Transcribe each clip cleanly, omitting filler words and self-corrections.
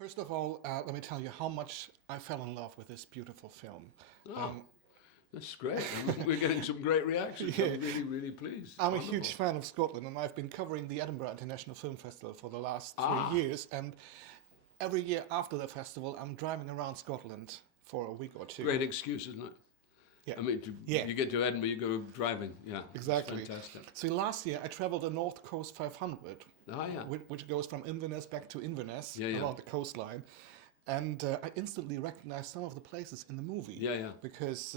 First of all, let me tell you how much I fell in love with this beautiful film. Oh, that's great. We're getting some great reactions. Yeah. I'm really, really pleased. I'm Wonderful. a huge fan of Scotland, and I've been covering the Edinburgh International Film Festival for the last 3 years. And every year after the festival, I'm driving around Scotland for a week or two. Great excuse, isn't it? Yeah. I mean, you get to Edinburgh, you go driving. Yeah, Exactly. Fantastic. So last year, I traveled the North Coast 500, Yeah. which goes from Inverness back to Inverness Yeah. along the coastline. And I instantly recognized some of the places in the movie. Yeah. Because,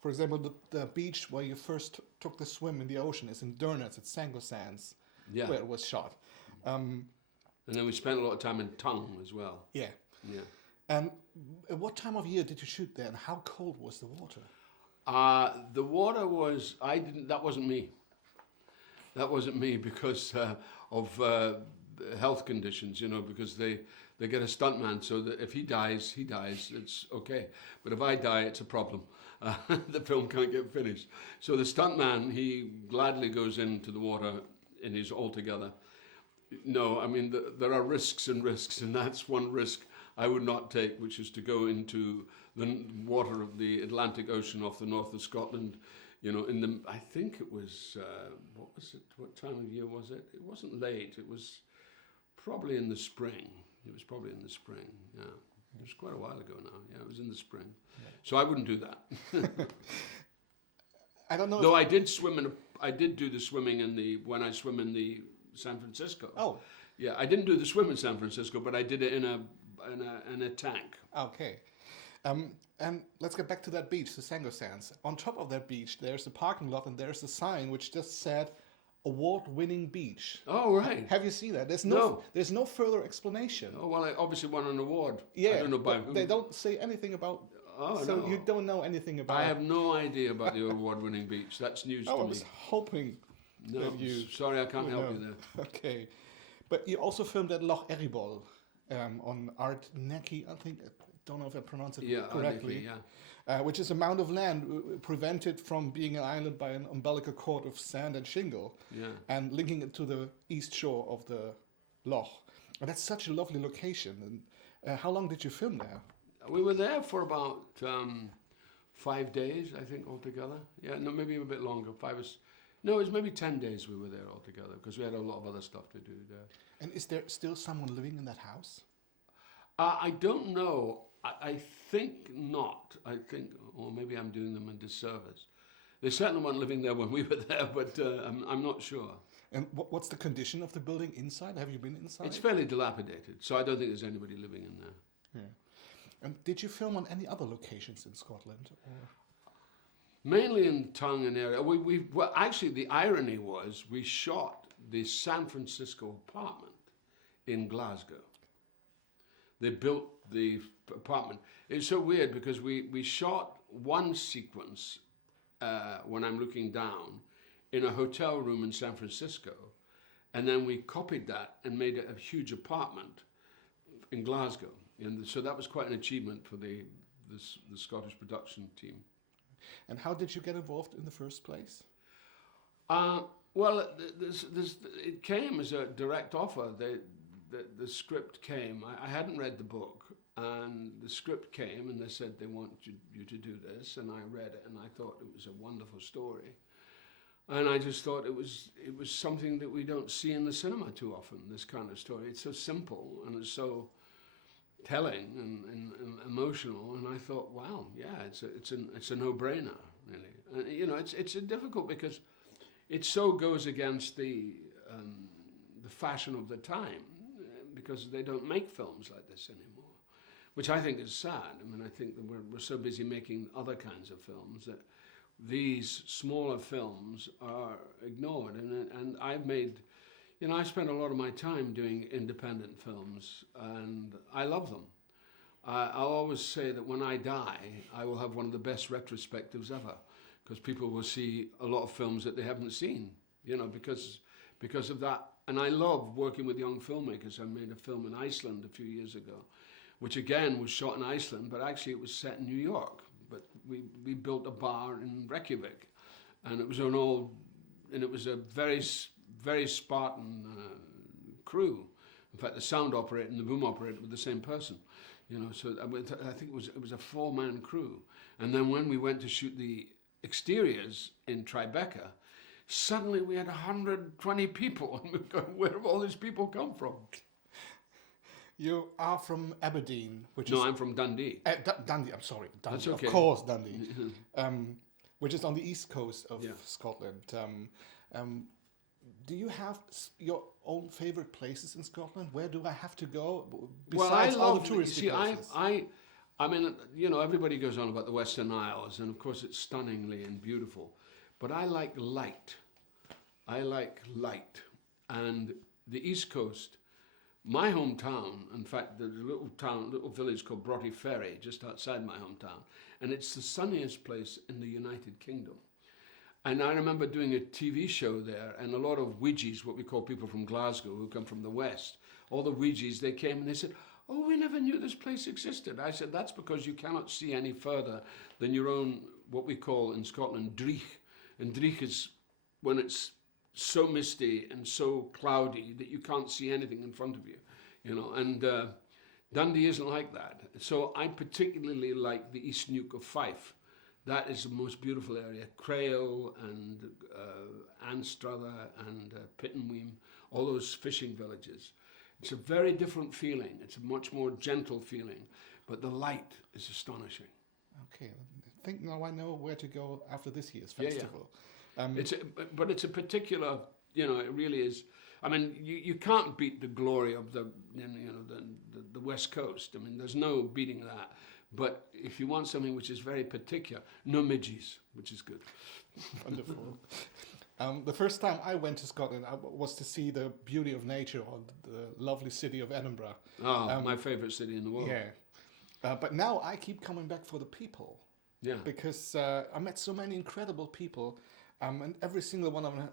for example, the beach where you first took the swim in the ocean is in Durness, it's Sango Sands, Yeah. where it was shot. And then we spent a lot of time in Tongue as well. Yeah. Yeah. And at what time of year did you shoot there, and how cold was the water? The water was, that wasn't me. That wasn't me because of health conditions, because they get a stuntman so that if he dies, it's okay. But if I die, it's a problem. The film can't get finished. So the stuntman, he gladly goes into the water in his altogether. No, I mean, there are risks, and that's one risk I would not take, which is to go into the water of the Atlantic Ocean off the north of Scotland, I think it was, what was it, what time of year was it? It wasn't late, it was probably in the spring. It was probably in the spring, yeah. It was quite a while ago now, yeah, it was in the spring. Yeah. So I wouldn't do that. I don't know. Though I did do the swimming when I swim in the San Francisco. Oh. Yeah, I didn't do the swim in San Francisco, but I did it in a tank. Okay. And let's get back to that beach, the Sango Sands. On top of that beach, there's a parking lot, and there's a sign which just said, award-winning beach. Oh, right. Have you seen that? There's no further explanation. Oh, well, I obviously won an award. Yeah, I don't know by who. They don't say anything about... Oh, so no. you don't know anything about... I have no idea about the award-winning beach. That's news to me. I was hoping that you... Sorry, I can't help you there. Okay. But you also filmed at Loch Eribol on Arquette, I think. I don't know if I pronounce it correctly. Which is a mound of land prevented from being an island by an umbilical cord of sand and shingle, and linking it to the east shore of the loch. And that's such a lovely location. And how long did you film there? We were there for about 5 days, I think, altogether. Yeah, no, maybe a bit longer. It was maybe 10 days we were there altogether, because we had a lot of other stuff to do there. And is there still someone living in that house? I don't know. I think not. Or maybe I'm doing them a disservice. They certainly weren't living there when we were there, but I'm not sure. And what's the condition of the building inside? Have you been inside? It's fairly dilapidated, so I don't think there's anybody living in there. Yeah. And did you film on any other locations in Scotland? Or? Mainly in Tongue and area. Well, actually, the irony was we shot the San Francisco apartment in Glasgow. They built the apartment. It's so weird because we shot one sequence when I'm looking down in a hotel room in San Francisco, and then we copied that and made it a huge apartment in Glasgow. And so that was quite an achievement for the Scottish production team. And how did you get involved in the first place? Well, it came as a direct offer. The script came. I hadn't read the book, and the script came, and they said they want you to do this, and I read it, and I thought it was a wonderful story. And I just thought it was something that we don't see in the cinema too often, this kind of story. It's so simple, and it's so telling and emotional, and I thought, wow, yeah, it's a no-brainer, really. And it's difficult because it so goes against the fashion of the time, because they don't make films like this anymore, which I think is sad. I mean, I think that we're so busy making other kinds of films that these smaller films are ignored, and I've made. I spend a lot of my time doing independent films, and I love them. I'll always say that when I die, I will have one of the best retrospectives ever, because people will see a lot of films that they haven't seen, because of that. And I love working with young filmmakers. I made a film in Iceland a few years ago, which again was shot in Iceland, but actually it was set in New York. But we built a bar in Reykjavik, and it was a very, very Spartan crew In fact, the sound operator and the boom operator were the same person. You know, so I think it was a 4-man crew. And then when we went to shoot the exteriors in Tribeca, suddenly we had 120 people, and we're going, where have all these people come from? You are from Aberdeen, which No, I'm from Dundee. Dundee, I'm sorry. Dundee. That's okay. Of course, Dundee. Which is on the east coast of Yeah. Scotland. Do you have your own favorite places in Scotland? Where do I have to go besides all the touristy places? I mean, you know, everybody goes on about the Western Isles, and of course it's stunningly and beautiful. But I like light. I like light. And the East Coast, my hometown, in fact, there's a little village called Broughty Ferry, just outside my hometown, and it's the sunniest place in the United Kingdom. And I remember doing a TV show there, and a lot of Ouijies, what we call people from Glasgow who come from the West, all the Ouijies, they came and they said, oh, we never knew this place existed. I said, that's because you cannot see any further than your own, what we call in Scotland, dreich. And dreich is when it's so misty and so cloudy that you can't see anything in front of you, you know, and Dundee isn't like that. So I particularly like the East Neuk of Fife. That is the most beautiful area. Crail and Anstruther and Pittenweem, all those fishing villages. It's a very different feeling. It's a much more gentle feeling, but the light is astonishing. Okay, I think now I know where to go after this year's festival. Yeah. But it's a particular, you know, it really is. I mean, you can't beat the glory of the West Coast. I mean, there's no beating that. But if you want something which is very particular, no midges, which is good. Wonderful. The first time I went to Scotland was to see the beauty of nature on the lovely city of Edinburgh. Oh, my favourite city in the world. Yeah. But now I keep coming back for the people. Yeah. Because I met so many incredible people, and every single one of them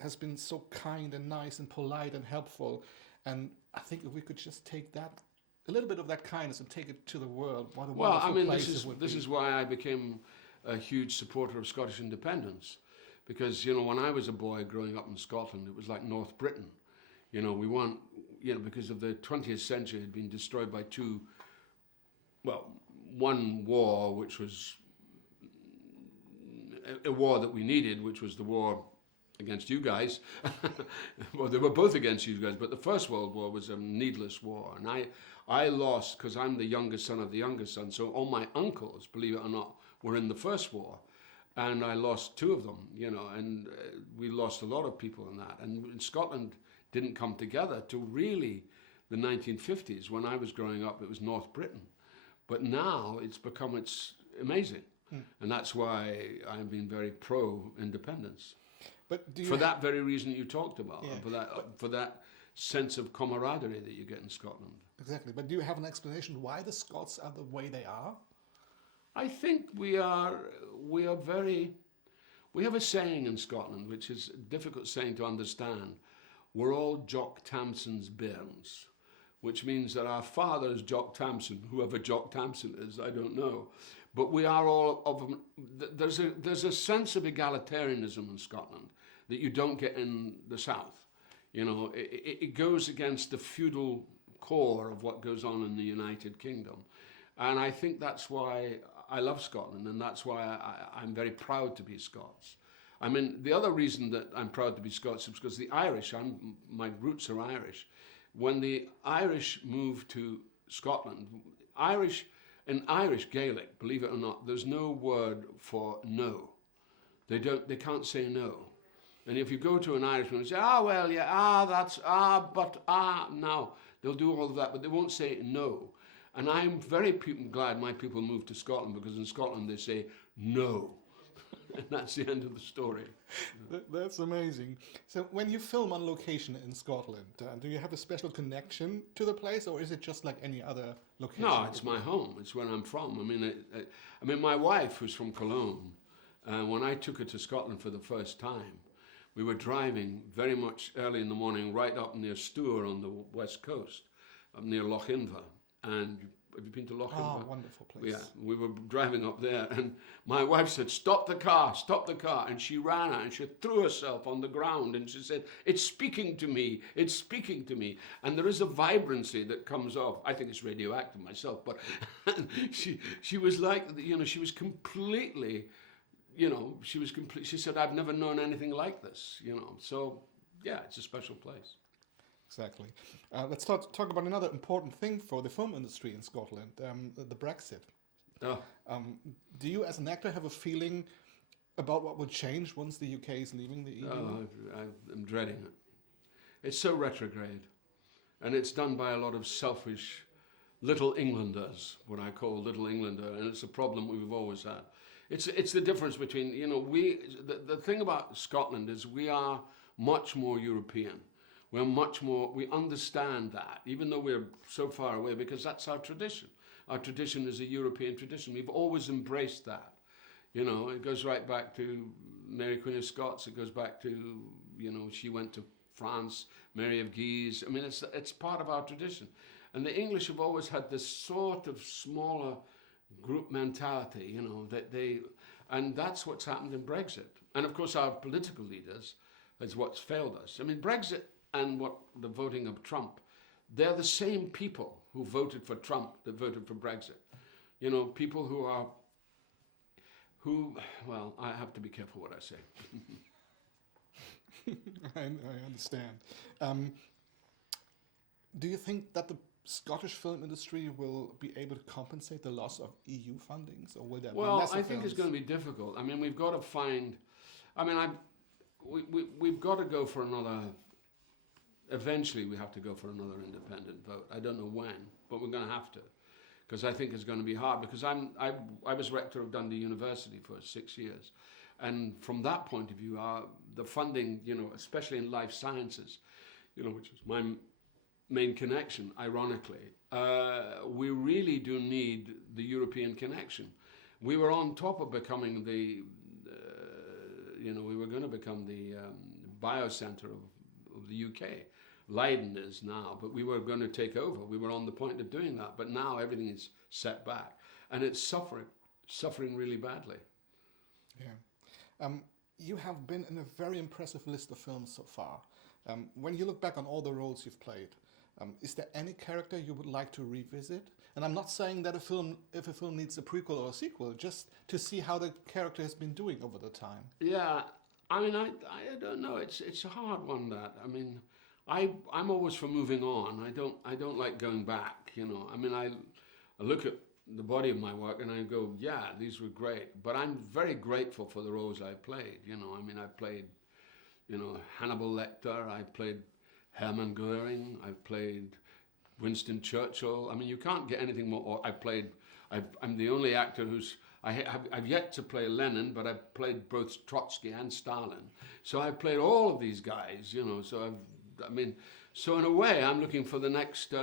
has been so kind and nice and polite and helpful. And I think if we could just take that, a little bit of that kindness and take it to the world, what a wonderful place it would be. This is why I became a huge supporter of Scottish independence. Because, you know, when I was a boy growing up in Scotland, it was like North Britain. You know, we weren't, you know, because of the 20th century had been destroyed by one war, which was a war that we needed, which was the war against you guys. Well, they were both against you guys, but the First World War was a needless war. And I lost, because I'm the youngest son of the youngest son, so all my uncles, believe it or not, were in the First War. And I lost 2 of them, you know, and we lost a lot of people in that. And Scotland didn't come together till really the 1950s. When I was growing up, it was North Britain. But now it's amazing. And that's why I've been very pro-independence. But for that very reason you talked about, for that sense of camaraderie that you get in Scotland. Exactly. But do you have an explanation why the Scots are the way they are? I think we have a saying in Scotland, which is a difficult saying to understand. We're all Jock Tamson's bairns, which means that our father is Jock Tamson, whoever Jock Tamson is, I don't know. But we are all of, there's a sense of egalitarianism in Scotland that you don't get in the South. You know, it goes against the feudal core of what goes on in the United Kingdom. And I think that's why I love Scotland, and that's why I'm very proud to be Scots. I mean, the other reason that I'm proud to be Scots is because the Irish, my roots are Irish. When the Irish moved to Scotland, in Irish Gaelic, believe it or not, there's no word for no. They can't say no. And if you go to an Irishman and say, no, they'll do all of that, but they won't say no. And I'm very glad my people moved to Scotland, because in Scotland they say no. And that's the end of the story. That's amazing. So when you film on location in Scotland, do you have a special connection to the place, or is it just like any other location? No, it's my home. It's where I'm from. I mean, my wife, who's from Cologne, when I took her to Scotland for the first time, we were driving very much early in the morning right up near Stour on the west coast, up near Loch Inver. And Have you been to Loch? Oh, wonderful place. Yeah, we were driving up there, and my wife said, stop the car, and she ran out, and she threw herself on the ground, and she said, it's speaking to me, and there is a vibrancy that comes off. I think it's radioactive myself, but she was like, she was completely, she said, I've never known anything like this, so yeah, it's a special place. Exactly. Let's talk about another important thing for the film industry in Scotland, the Brexit. Oh. Do you, as an actor, have a feeling about what will change once the UK is leaving the EU? Oh, I'm dreading it. It's so retrograde, and it's done by a lot of selfish little Englanders, what I call little Englander, and it's a problem we've always had. It's the difference between, the thing about Scotland is we are much more European. We're much more, we understand that, even though we're so far away, because that's our tradition. Our tradition is a European tradition. We've always embraced that. It goes right back to Mary Queen of Scots. It goes back to, she went to France, Mary of Guise. I mean, it's part of our tradition. And the English have always had this sort of smaller group mentality, and that's what's happened in Brexit. And of course, our political leaders is what's failed us. I mean, Brexit and the voting of Trump, they're the same people who voted for Trump that voted for Brexit. People well, I have to be careful what I say. I understand. Do you think that the Scottish film industry will be able to compensate the loss of EU fundings, or will there be less? I think it's going to be difficult. I mean, we've got to find, we've got to go for another. Eventually, we have to go for another independent vote. I don't know when, but we're going to have to, because I think it's going to be hard. Because I was rector of Dundee University for 6 years, and from that point of view, the funding, especially in life sciences, which is my main connection, ironically, we really do need the European connection. We were on top of becoming we were going to become the biocenter of the UK. Leiden is now, but we were going to take over. We were on the point of doing that, but now everything is set back, and it's suffering really badly. Yeah. You have been in a very impressive list of films so far. When you look back on all the roles you've played, is there any character you would like to revisit? And I'm not saying that if a film needs a prequel or a sequel, just to see how the character has been doing over the time. Yeah, I don't know. It's a hard one, that. I mean, I'm always for moving on. I don't like going back, I mean, I look at the body of my work and I go, yeah, these were great. But I'm very grateful for the roles I played, I mean, I played, Hannibal Lecter, I played Hermann Goering, I've played Winston Churchill. I mean, you can't get anything more. I'm the only actor I've yet to play Lenin, but I've played both Trotsky and Stalin. So I've played all of these guys, so in a way, I'm looking for the next,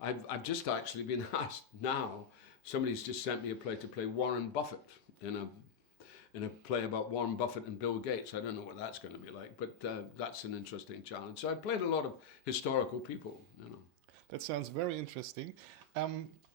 I've just actually been asked now, somebody's just sent me a play to play Warren Buffett in a play about Warren Buffett and Bill Gates. I don't know what that's going to be like, but that's an interesting challenge. So I played a lot of historical people, That sounds very interesting.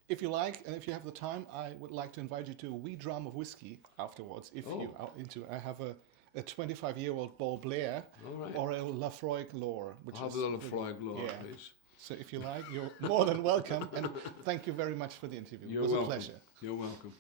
If you like, and if you have the time, I would like to invite you to a wee dram of whiskey afterwards. If you are into, I have a 25-year-old Ball Blair, right, or a Lafroig Lore. I'll have a little Lafroig Lore, please. So if you like, you're more than welcome, and thank you very much for the interview. It was a pleasure. You're welcome.